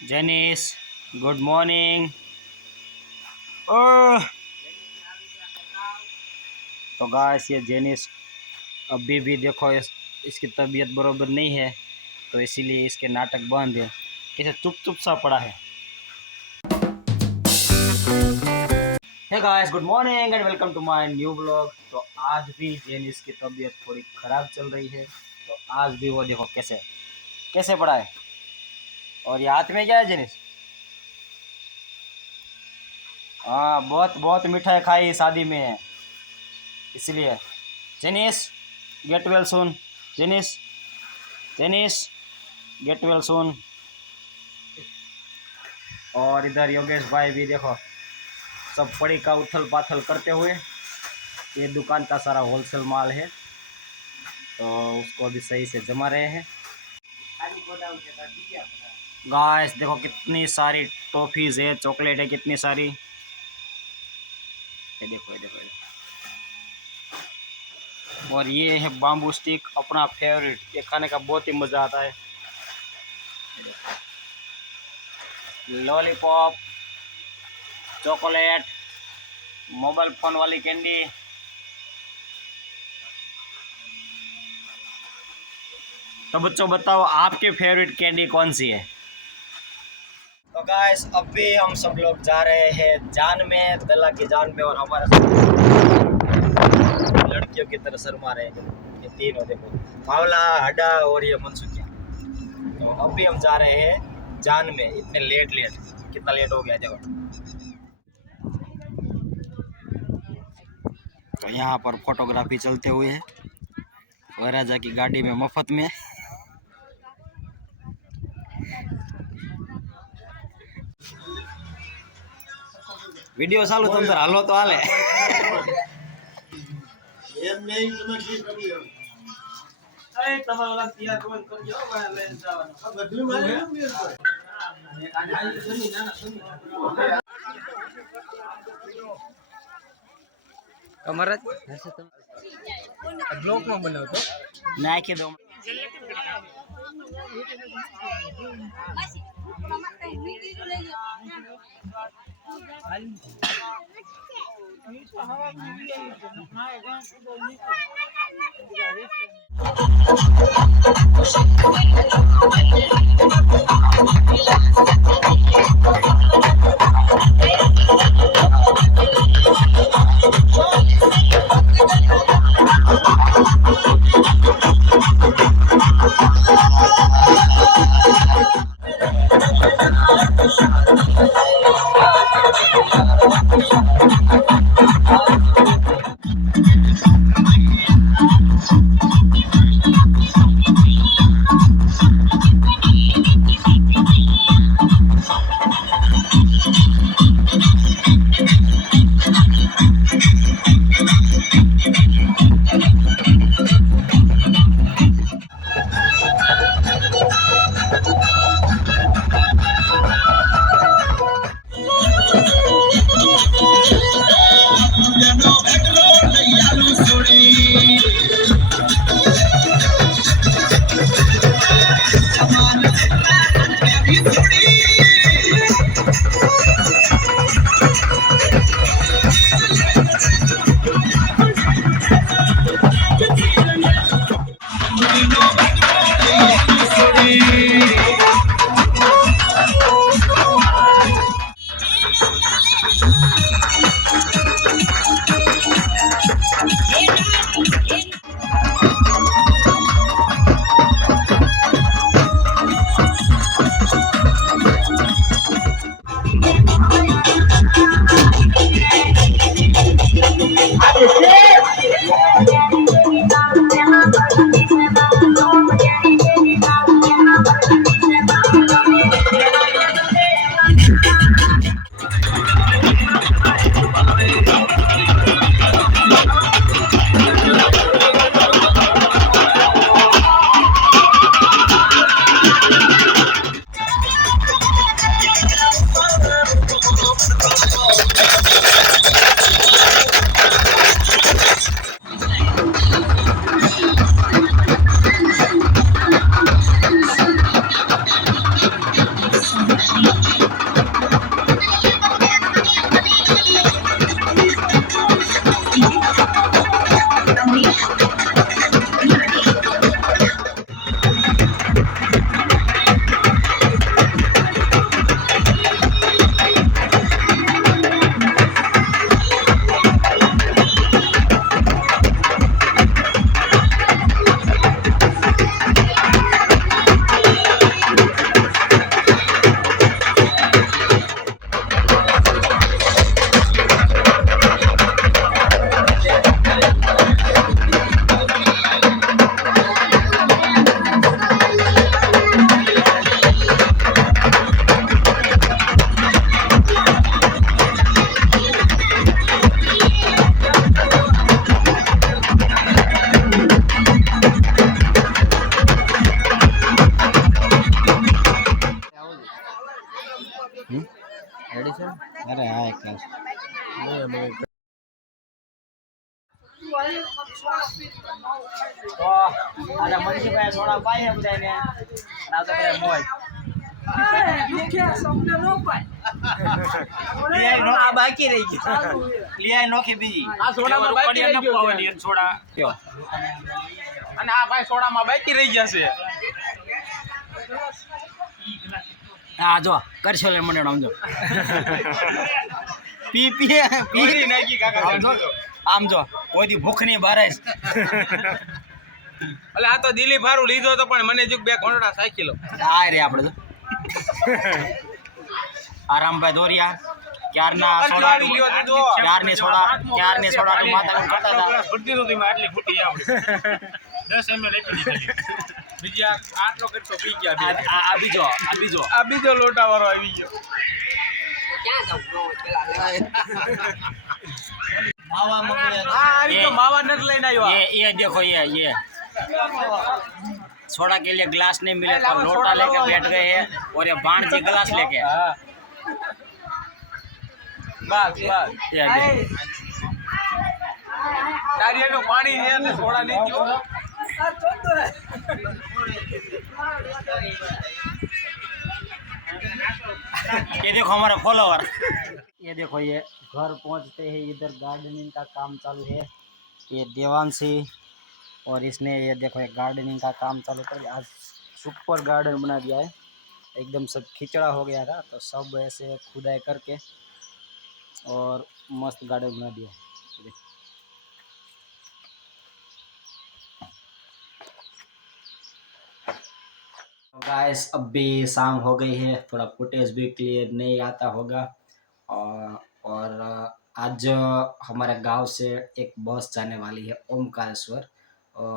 Janice good morning. ओह तो guys ये Janice अभी भी देखो इसकी तबीयत बरोबर नहीं है, तो इसीलिए इसके नाटक बंद है। कैसे चुप चुप सा पड़ा है। Hey guys good morning and welcome to my new blog. तो आज भी जेनिस की तबीयत थोड़ी ख़राब चल रही है, तो आज भी वो देखो कैसे कैसे पड़ा है। और ये हाथ में क्या है जेनिस? हाँ बहुत बहुत मिठाई खाई शादी में, इसलिए। Janice get well soon. Janice Janice get well soon. और इधर योगेश भाई भी देखो सब पड़ी का उथल पाथल करते हुए। ये दुकान का सारा होलसेल माल है, तो उसको अभी सही से जमा रहे हैं। गाइस देखो कितनी सारी टॉफीज है, चॉकलेट है कितनी सारी। ये देखो ये देखो, ये देखो। और ये है बाम्बू स्टिक, अपना फेवरेट। ये खाने का बहुत ही मज़ा आता है। लॉलीपॉप, चॉकलेट, मोबाइल फोन वाली कैंडी। तो बच्चों बताओ आपकी फेवरेट कैंडी कौन सी है? तो गाइस अभी हम सब लोग जा रहे हैं जान में, दला की जान में। और हमारे लड़कियों की तरह शर्मा रहे हैं ये तीनों, देखो मावला, हड्डा और ये मनसुखिया। तो अभी हम जा रहे हैं जान में। इतने लेट कितना लेट हो गया देखो। तो यहाँ पर फोटोग्राफी चलते हुए है वराजा की गाड़ी में मुफ्त में। वीडियो चालू तुम तर हालो तो हाले। कमर ब्लॉक में बनाओ तो नाखी दो। Ready sir? अरे हाँ एक क्लास तो आज मनीषी भाई सोडा पाई है बधाई ने ना तो बधाई मोज આ બાકી રહી ગયું લિયા નોખી બીજી આ સોડામાં બાકી રહી ગયો છે. સોડા કયો અને આ ભાઈ સોડામાં બાકી રહી ગયા છે. હા જો કરશો લે મને આમ જો પી પી પૂરી નાખી કાકા આમ જો આમ જો કોઈથી ભૂખ નહીં બારે એટલે આ તો દિલીપ હારું લીધો તો પણ મને જો બે ઘોંટડા સાખી લો. આ રે આપણે તો આરામભાઈ દોરિયા ક્યારના સોડા ક્યારની સોડા માતા કરતા હતા ફૂટી નહોતી માં આટલી ફૂટી આપણે 10 ml આપી દીધી. બીજી આટલો કેટલો પી ગયા બે. આ બીજો લોટા વાળો આવી ગયો. मावा मंगले હા આવી ગયો માવા નટ લઈને આવ્યો. ये देखो ये सोडा के लिए ग्लास नहीं मिले तो लोटा लेके बैठ गए हैं और ये भाणजी ग्लास लेके હા બસ ये देखो। તારી એનું પાણી છે ને સોડા નહીં ગયો. ये देखो हमारा फॉलोवर ये देखो ये घर पहुंचते ही इधर गार्डनिंग का काम चालू है ये देवांशी और इसने ये देखो ये गार्डनिंग का काम चालू कर आज सुपर गार्डन बना दिया है एकदम सब खिचड़ा हो गया था तो सब ऐसे खुदाई करके और मस्त गार्डन बना दिया गाइस अब भी शाम हो गई है थोड़ा फुटेज भी क्लियर नहीं आता होगा और आज हमारे गांव से एक बस जाने वाली है ओमकारेश्वर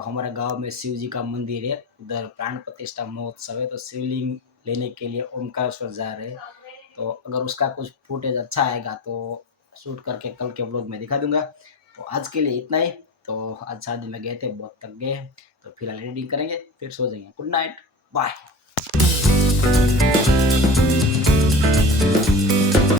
हमारे गांव में शिव जी का मंदिर है उधर प्राण प्रतिष्ठा महोत्सव है तो शिवलिंग लेने के लिए ओमकारेश्वर जा रहे हैं तो अगर उसका कुछ फुटेज अच्छा आएगा तो शूट करके कल के व्लॉग में दिखा दूंगा तो आज के लिए इतना ही तो आज शादी में गए थे बहुत थक गए तो फिलहाल एडिटिंग करेंगे फिर सो जाएंगे गुड नाइट बाय